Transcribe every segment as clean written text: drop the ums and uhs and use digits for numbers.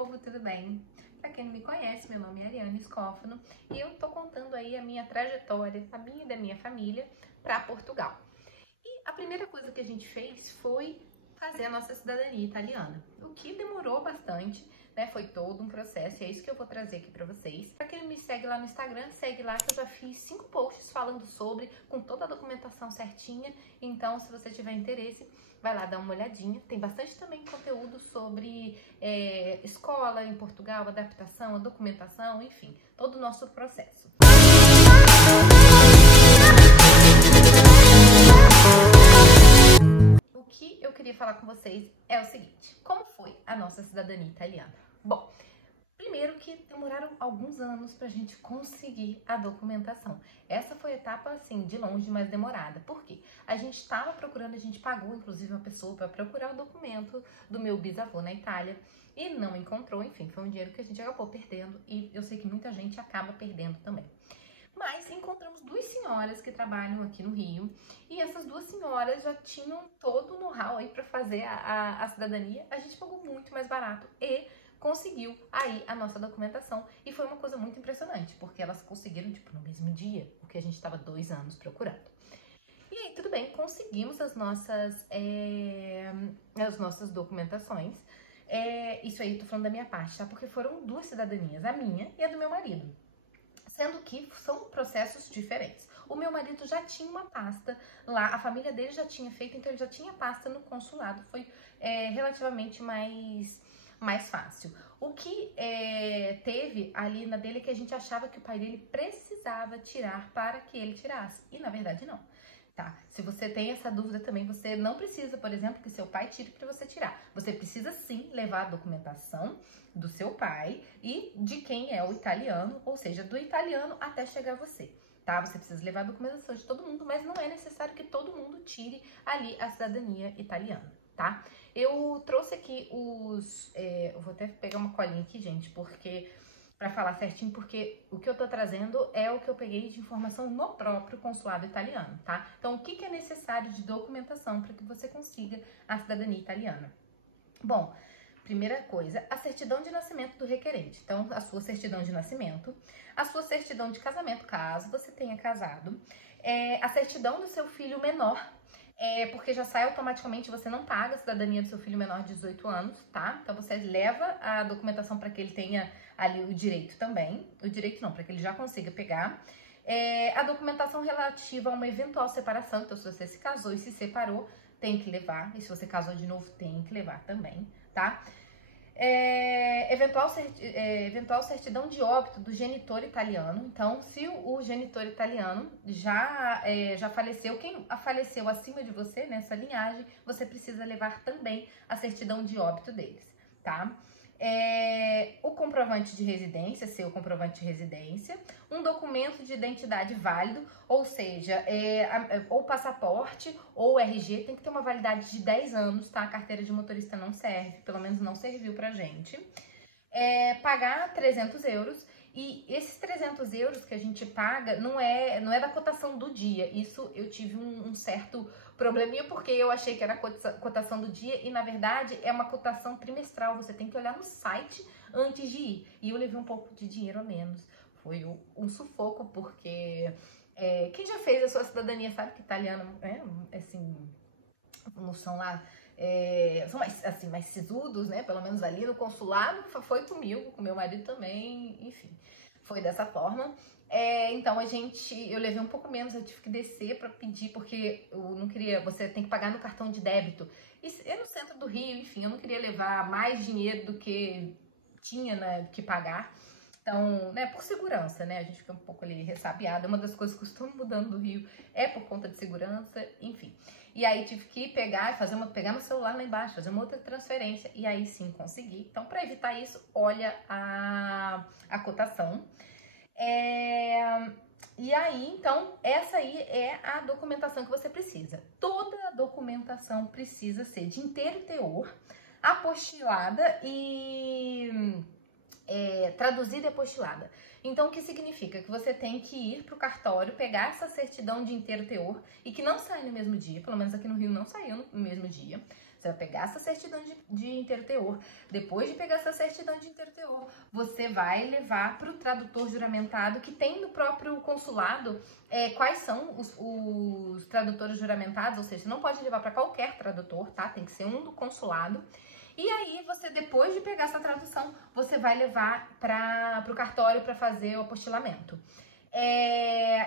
povo, tudo bem? Pra quem não me conhece, meu nome é Ariane Scófano e eu tô contando aí a minha trajetória, a minha e da minha família, pra Portugal. E a primeira coisa que a gente fez foi fazer a nossa cidadania italiana, o que demorou bastante, né? Foi todo um processo e é isso que eu vou trazer aqui pra vocês. Pra quem me segue lá no Instagram, segue lá que eu já fiz 5 posts falando sobre, com toda a documentação certinha. Então, se você tiver interesse, vai lá dar uma olhadinha. Tem bastante também conteúdo sobre escola em Portugal, adaptação, a documentação, enfim, todo o nosso processo. O que eu queria falar com vocês é o seguinte: como foi a nossa cidadania italiana? Bom, primeiro que demoraram alguns anos pra gente conseguir a documentação. Essa foi a etapa, assim, de longe mais demorada. Por quê? A gente estava procurando, a gente pagou, inclusive, uma pessoa para procurar o documento do meu bisavô na Itália e não encontrou. Enfim, foi um dinheiro que a gente acabou perdendo e eu sei que muita gente acaba perdendo também. Mas encontramos 2 senhoras que trabalham aqui no Rio e essas 2 senhoras já tinham todo o know-how aí para fazer a cidadania. A gente pagou muito mais barato e conseguiu aí a nossa documentação e foi uma coisa muito impressionante, porque elas conseguiram, tipo, no mesmo dia, o que a gente estava 2 anos procurando. E aí, tudo bem, conseguimos as nossas documentações. Isso aí, tô falando da minha parte, tá? Porque foram 2 cidadanias, a minha e a do meu marido. Sendo que são processos diferentes. O meu marido já tinha uma pasta lá, a família dele já tinha feito, então ele já tinha pasta no consulado, foi relativamente mais fácil. O que teve ali na dele é que a gente achava que o pai dele precisava tirar para que ele tirasse, e na verdade não. Tá? Se você tem essa dúvida também, você não precisa, por exemplo, que seu pai tire para você tirar. Você precisa sim levar a documentação do seu pai e de quem é o italiano, ou seja, do italiano até chegar a você. Tá? Você precisa levar a documentação de todo mundo, mas não é necessário que todo mundo tire ali a cidadania italiana, tá? Eu trouxe aqui eu vou até pegar uma colinha aqui, gente, porque para falar certinho, porque o que eu tô trazendo é o que eu peguei de informação no próprio consulado italiano, tá? Então, o que é necessário de documentação para que você consiga a cidadania italiana? Bom, primeira coisa, a certidão de nascimento do requerente. Então, a sua certidão de nascimento, a sua certidão de casamento, caso você tenha casado, a certidão do seu filho menor, porque já sai automaticamente, você não paga a cidadania do seu filho menor de 18 anos, tá? Então, você leva a documentação para que ele tenha ali o direito também. O direito não, para que ele já consiga pegar. A documentação relativa a uma eventual separação. Então, se você se casou e se separou, tem que levar. E se você casou de novo, tem que levar também, tá? Eventual certidão de óbito do genitor italiano. Então, se o genitor italiano já faleceu, quem faleceu acima de você, nessa linhagem, você precisa levar também a certidão de óbito deles, tá? O comprovante de residência, seu comprovante de residência, um documento de identidade válido, ou seja, ou passaporte ou RG, tem que ter uma validade de 10 anos, tá? A carteira de motorista não serve, pelo menos não serviu pra gente. Pagar 300 euros, e esses 300 euros que a gente paga não é da cotação do dia. Isso eu tive um certo probleminha, porque eu achei que era a cotação do dia e na verdade é uma cotação trimestral. Você tem que olhar no site antes de ir. E eu levei um pouco de dinheiro a menos. Foi um sufoco, porque quem já fez a sua cidadania sabe que italiano, assim, não são lá... são mais sisudos, né? Pelo menos ali no consulado foi comigo, com meu marido também, enfim, foi dessa forma. Então eu levei um pouco menos, eu tive que descer para pedir, porque eu não queria, você tem que pagar no cartão de débito. E é no centro do Rio, enfim, eu não queria levar mais dinheiro do que tinha, né, que pagar. Então, né, por segurança, né, a gente fica um pouco ali ressabiada. Uma das coisas que eu estou mudando do Rio é por conta de segurança, enfim. E aí tive que pegar pegar meu celular lá embaixo, fazer uma outra transferência, e aí sim consegui. Então, para evitar isso, olha a cotação. E aí, então, essa aí é a documentação que você precisa. Toda a documentação precisa ser de inteiro teor, apostilada e... traduzida e apostilada. Então, o que significa? Que você tem que ir para o cartório, pegar essa certidão de inteiro teor, e que não sai no mesmo dia, pelo menos aqui no Rio não saiu no mesmo dia. Você vai pegar essa certidão de inteiro teor. Depois de pegar essa certidão de inteiro teor, você vai levar para o tradutor juramentado, que tem no próprio consulado quais são os tradutores juramentados, ou seja, você não pode levar para qualquer tradutor, tá? Tem que ser um do consulado. E aí, você, depois de pegar essa tradução, você vai levar para o cartório para fazer o apostilamento.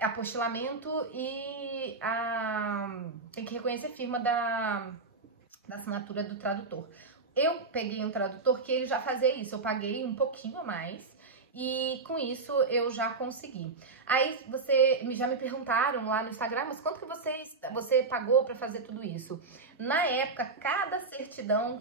Apostilamento e tem que reconhecer a firma da assinatura do tradutor. Eu peguei um tradutor que ele já fazia isso, eu paguei um pouquinho a mais e com isso eu já consegui. Aí já me perguntaram lá no Instagram, mas quanto que você pagou para fazer tudo isso? Na época, cada certidão,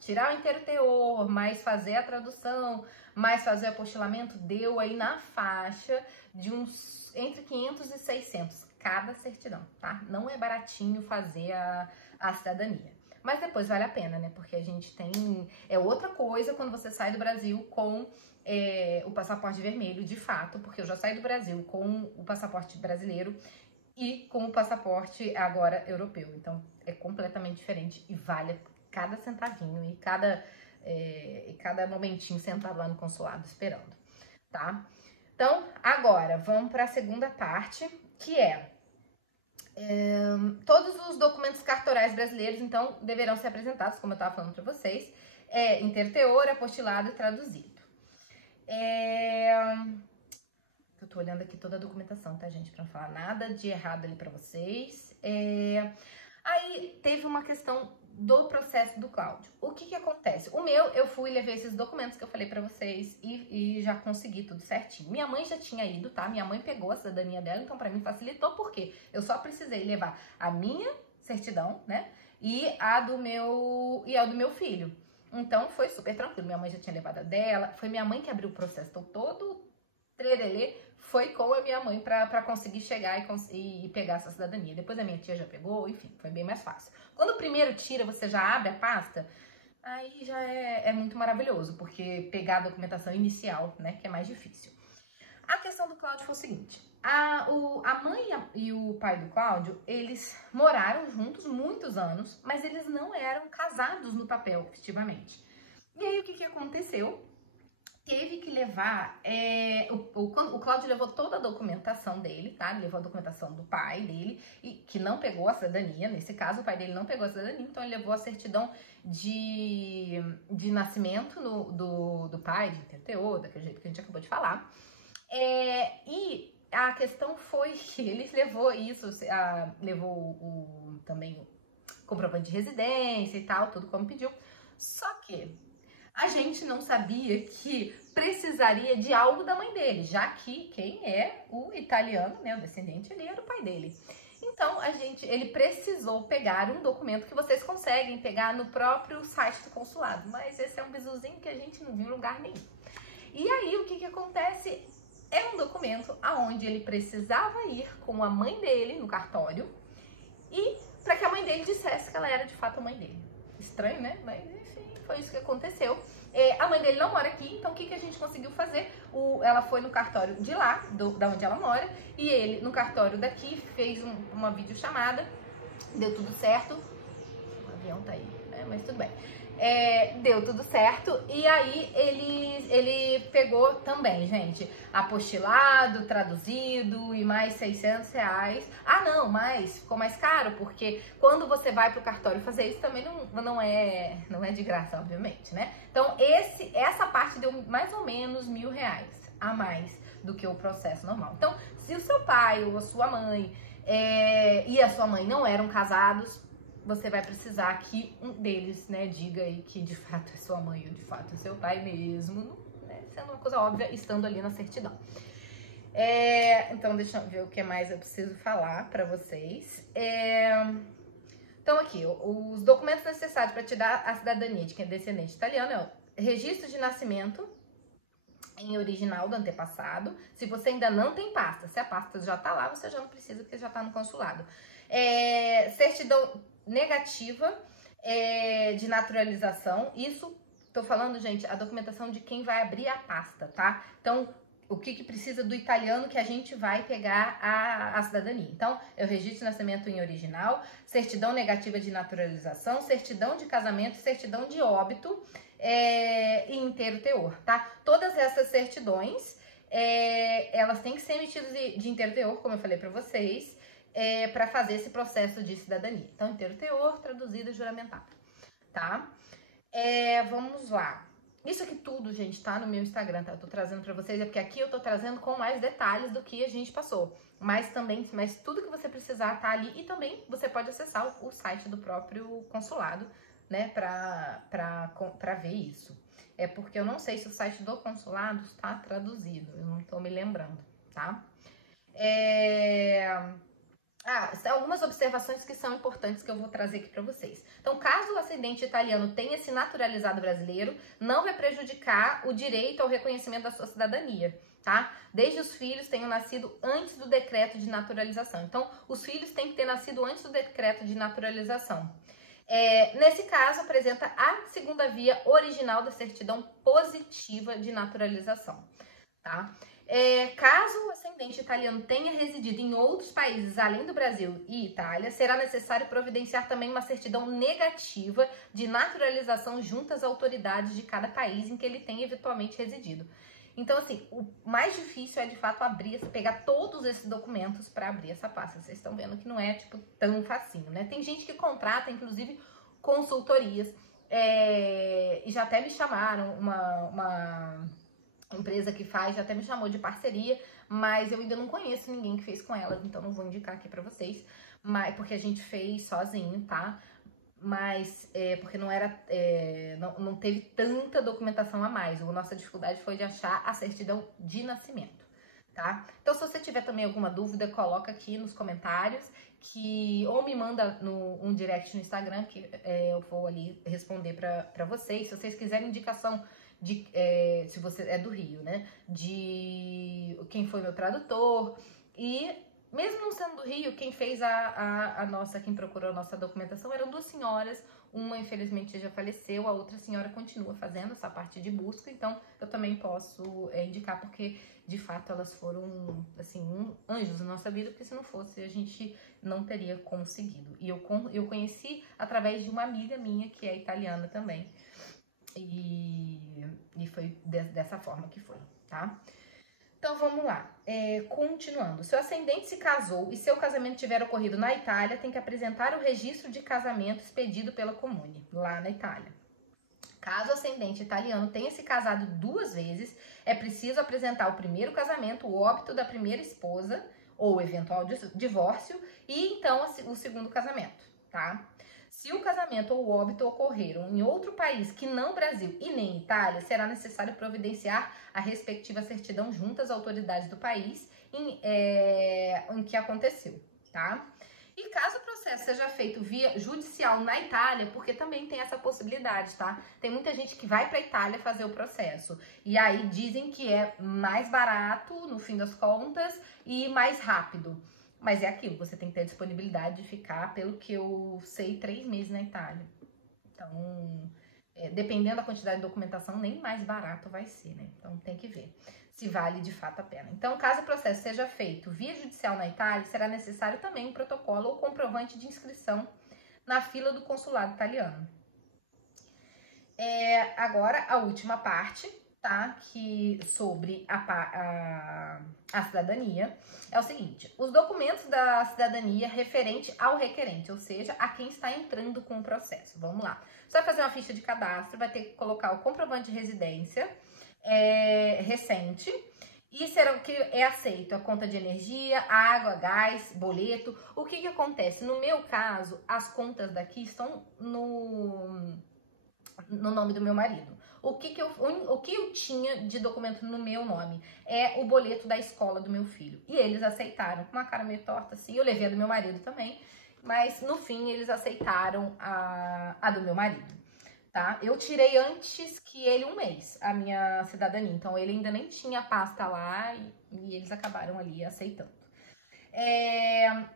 tirar o inteiro teor, mais fazer a tradução, mais fazer o apostilamento, deu aí na faixa de uns entre 500 e 600 cada certidão, tá? Não é baratinho fazer a cidadania. Mas depois vale a pena, né? Porque a gente tem... É outra coisa quando você sai do Brasil com o passaporte vermelho, de fato. Porque eu já saí do Brasil com o passaporte brasileiro e com o passaporte agora europeu. Então, é completamente diferente e vale cada centavinho e cada momentinho sentado lá no consulado esperando, tá? Então, agora, vamos para a segunda parte, que todos os documentos cartorais brasileiros, então, deverão ser apresentados, como eu estava falando para vocês, inteiro teor, apostilado e traduzido. Eu tô olhando aqui toda a documentação, tá, gente? Pra não falar nada de errado ali pra vocês. Aí, teve uma questão do processo do Cláudio. O que que acontece? O meu, eu fui e levei esses documentos que eu falei pra vocês e já consegui tudo certinho. Minha mãe já tinha ido, tá? Minha mãe pegou a cidadania dela, então pra mim facilitou, porque eu só precisei levar a minha certidão, né? E a do meu filho. Então, foi super tranquilo. Minha mãe já tinha levado a dela. Foi minha mãe que abriu o processo. Então, todo trelelê foi com a minha mãe pra conseguir chegar e pegar essa cidadania. Depois a minha tia já pegou, enfim, foi bem mais fácil. Quando o primeiro tira, você já abre a pasta, aí já é muito maravilhoso, porque pegar a documentação inicial, né, que é mais difícil. A questão do Cláudio foi o seguinte: a mãe e o pai do Cláudio, eles moraram juntos muitos anos, mas eles não eram casados no papel, efetivamente. E aí, o que aconteceu? Teve que levar, o Cláudio levou toda a documentação dele, tá? Ele levou a documentação do pai dele, que não pegou a cidadania. Nesse caso, o pai dele não pegou a cidadania, então ele levou a certidão de nascimento do pai, de inteiro teor, daquele jeito que a gente acabou de falar. E a questão foi que ele levou isso, levou também o comprovante de residência e tal, tudo como pediu. Só que a gente não sabia que precisaria de algo da mãe dele, já que quem é o italiano, né, o descendente, ele era o pai dele. Então, ele precisou pegar um documento que vocês conseguem pegar no próprio site do consulado, mas esse é um bizuzinho que a gente não viu em lugar nenhum. E aí, o que acontece? É um documento aonde ele precisava ir com a mãe dele no cartório e para que a mãe dele dissesse que ela era de fato a mãe dele. Estranho, né? Mas enfim, foi isso que aconteceu. A mãe dele não mora aqui, então o que a gente conseguiu fazer? Ela foi no cartório de lá, da onde ela mora, e ele no cartório daqui fez uma videochamada, deu tudo certo. O avião tá aí, né? Mas tudo bem. Deu tudo certo, e aí ele pegou também, gente, apostilado, traduzido e mais R$600. Ah, não, mas ficou mais caro, porque quando você vai pro cartório fazer isso também não é de graça, obviamente, né? Então, essa parte deu mais ou menos R$1.000 a mais do que o processo normal. Então, se o seu pai ou a sua mãe e a sua mãe não eram casados, você vai precisar que um deles, né, diga aí que de fato é sua mãe ou de fato é seu pai mesmo, né, sendo uma coisa óbvia, estando ali na certidão. Então, deixa eu ver o que mais eu preciso falar pra vocês. Então, aqui, os documentos necessários para te dar a cidadania de quem é descendente italiano é o registro de nascimento em original do antepassado. Se você ainda não tem pasta, se a pasta já tá lá, você já não precisa, porque já tá no consulado. Certidão negativa de naturalização. Isso, tô falando, gente, a documentação de quem vai abrir a pasta, tá? Então, o que precisa do italiano que a gente vai pegar a cidadania. Então, é o registro de nascimento em original, certidão negativa de naturalização, certidão de casamento, certidão de óbito e inteiro teor, tá? Todas essas certidões, elas têm que ser emitidas de inteiro teor, como eu falei para vocês, para fazer esse processo de cidadania. Então, inteiro teor, traduzido e juramentado, tá? Vamos lá. Isso aqui tudo, gente, tá no meu Instagram, tá? Eu tô trazendo pra vocês, porque aqui eu tô trazendo com mais detalhes do que a gente passou. Mas tudo que você precisar tá ali, e também você pode acessar o site do próprio consulado, né, pra ver isso. É porque eu não sei se o site do consulado está traduzido, eu não tô me lembrando, tá? Algumas observações que são importantes que eu vou trazer aqui para vocês. Então, caso o ascendente italiano tenha se naturalizado brasileiro, não vai prejudicar o direito ao reconhecimento da sua cidadania, tá? Desde os filhos tenham nascido antes do decreto de naturalização. Então, os filhos têm que ter nascido antes do decreto de naturalização. Nesse caso, apresenta a segunda via original da certidão positiva de naturalização, tá? Caso o ascendente italiano tenha residido em outros países além do Brasil e Itália, será necessário providenciar também uma certidão negativa de naturalização junto às autoridades de cada país em que ele tenha eventualmente residido. Então, assim, o mais difícil é, de fato, pegar todos esses documentos para abrir essa pasta. Vocês estão vendo que não é, tipo, tão facinho, né? Tem gente que contrata, inclusive, consultorias, e já até me chamaram, uma empresa que faz, já até me chamou de parceria, mas eu ainda não conheço ninguém que fez com elas, então não vou indicar aqui pra vocês, mas porque a gente fez sozinho, tá? Mas porque não teve tanta documentação a mais. A nossa dificuldade foi de achar a certidão de nascimento, tá? Então, se você tiver também alguma dúvida, coloca aqui nos comentários, ou me manda um direct no Instagram, que eu vou ali responder pra vocês. Se vocês quiserem indicação se você é do Rio, né? De quem foi meu tradutor. E mesmo não sendo do Rio, quem fez quem procurou a nossa documentação eram duas senhoras. Uma, infelizmente, já faleceu, a outra senhora continua fazendo essa parte de busca. Então, eu também posso indicar, porque, de fato, elas foram, assim, anjos na nossa vida, porque se não fosse, a gente não teria conseguido. E eu conheci através de uma amiga minha, que é italiana também. E foi dessa forma que foi, tá? Então, vamos lá. Continuando. Se o ascendente se casou e seu casamento tiver ocorrido na Itália, tem que apresentar o registro de casamento expedido pela Comune, lá na Itália. Caso o ascendente italiano tenha se casado 2 vezes, é preciso apresentar o primeiro casamento, o óbito da primeira esposa, ou eventual divórcio, e então o segundo casamento, tá? Se o casamento ou o óbito ocorreram em outro país que não Brasil e nem Itália, será necessário providenciar a respectiva certidão junto às autoridades do país em que aconteceu, tá? E caso o processo seja feito via judicial na Itália, porque também tem essa possibilidade, tá? Tem muita gente que vai pra Itália fazer o processo. E aí dizem que é mais barato, no fim das contas, e mais rápido. Mas é aquilo, você tem que ter disponibilidade de ficar, pelo que eu sei, 3 meses na Itália. Então, dependendo da quantidade de documentação, nem mais barato vai ser, né? Então, tem que ver se vale de fato a pena. Então, caso o processo seja feito via judicial na Itália, será necessário também um protocolo ou comprovante de inscrição na fila do consulado italiano. Agora, a última parte, tá? Sobre a cidadania, é o seguinte: os documentos da cidadania referente ao requerente, ou seja, a quem está entrando com o processo. Vamos lá. Você vai fazer uma ficha de cadastro, vai ter que colocar o comprovante de residência recente, e será que é aceito a conta de energia, água, gás, boleto. O que acontece? No meu caso, as contas daqui estão no nome do meu marido. O que eu tinha de documento no meu nome é o boleto da escola do meu filho. E eles aceitaram, com uma cara meio torta assim. Eu levei a do meu marido também, mas no fim eles aceitaram a do meu marido, tá? Eu tirei antes que ele 1 mês a minha cidadania, então ele ainda nem tinha a pasta lá e eles acabaram ali aceitando.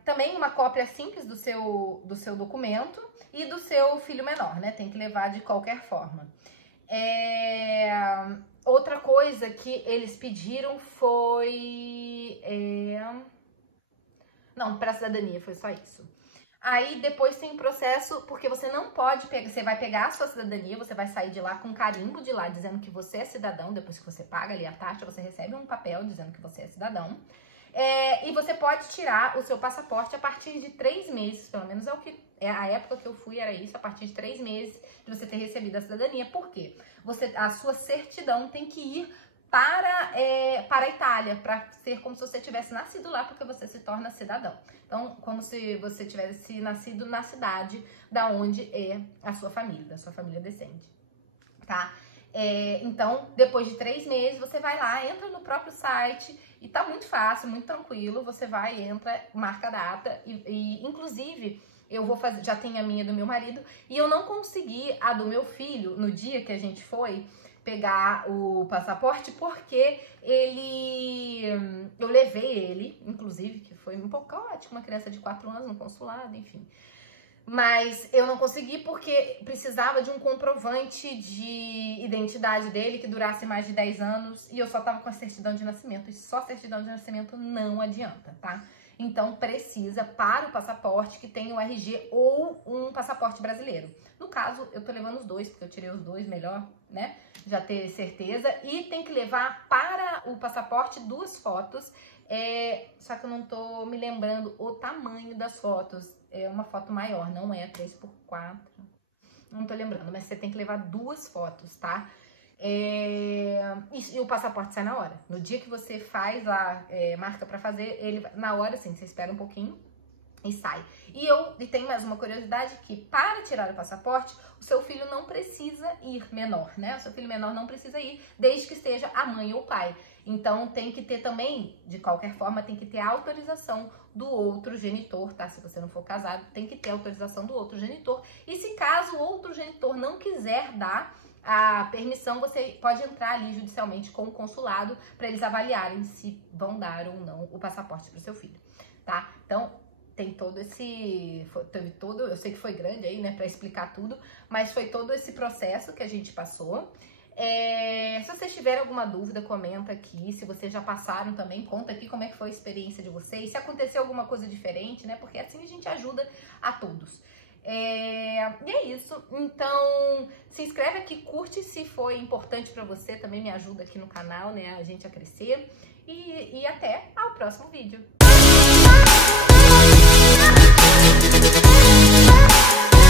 Também uma cópia simples do seu documento e do seu filho menor, né? Tem que levar de qualquer forma. Outra coisa coisa que eles pediram foi... Não, para cidadania, foi só isso. Aí depois tem o processo, porque você não pode pegar, você vai pegar a sua cidadania, você vai sair de lá com um carimbo de lá dizendo que você é cidadão, depois que você paga ali a taxa, você recebe um papel dizendo que você é cidadão. E você pode tirar o seu passaporte a partir de 3 meses, pelo menos a época que eu fui era isso, a partir de 3 meses de você ter recebido a cidadania. Por quê? A sua certidão tem que ir para a Itália, para ser como se você tivesse nascido lá, porque você se torna cidadão. Então, como se você tivesse nascido na cidade da onde é a sua família, da sua família descendente, tá? Então, depois de 3 meses, você vai lá, entra no próprio site e tá muito fácil, muito tranquilo. Você vai, entra, marca a data e inclusive, eu vou fazer, já tenho a minha do meu marido e eu não consegui a do meu filho no dia que a gente foi pegar o passaporte, porque eu levei ele, inclusive, que foi um pouco caótico, uma criança de 4 anos no consulado, enfim. Mas eu não consegui porque precisava de um comprovante de identidade dele que durasse mais de 10 anos e eu só tava com a certidão de nascimento e só certidão de nascimento não adianta, tá? Então precisa para o passaporte que tenha o RG ou um passaporte brasileiro. No caso, eu tô levando os dois, porque eu tirei os dois melhor, né? Já ter certeza. E tem que levar para o passaporte 2 fotos. Só que eu não tô me lembrando o tamanho das fotos. É uma foto maior, não é 3x4. Não tô lembrando, mas você tem que levar 2 fotos, tá? E o passaporte sai na hora. No dia que você faz lá, marca pra fazer, ele na hora, assim, você espera um pouquinho e sai. E tem mais uma curiosidade que para tirar o passaporte, o seu filho não precisa ir menor, né? O seu filho menor não precisa ir, desde que seja a mãe ou o pai. Então tem que ter também, de qualquer forma, tem que ter a autorização do outro genitor, tá? Se você não for casado, tem que ter a autorização do outro genitor. E se caso o outro genitor não quiser dar a permissão, você pode entrar ali judicialmente com o consulado para eles avaliarem se vão dar ou não o passaporte para o seu filho, tá? Então tem todo eu sei que foi grande aí, né, para explicar tudo, mas foi todo esse processo que a gente passou. Se vocês tiverem alguma dúvida, comenta aqui. Se vocês já passaram também, conta aqui como é que foi a experiência de vocês. Se aconteceu alguma coisa diferente, né? Porque assim a gente ajuda a todos. E é isso. Então, se inscreve aqui, curte se foi importante pra você. Também me ajuda aqui no canal, né? A gente a crescer. E até ao próximo vídeo.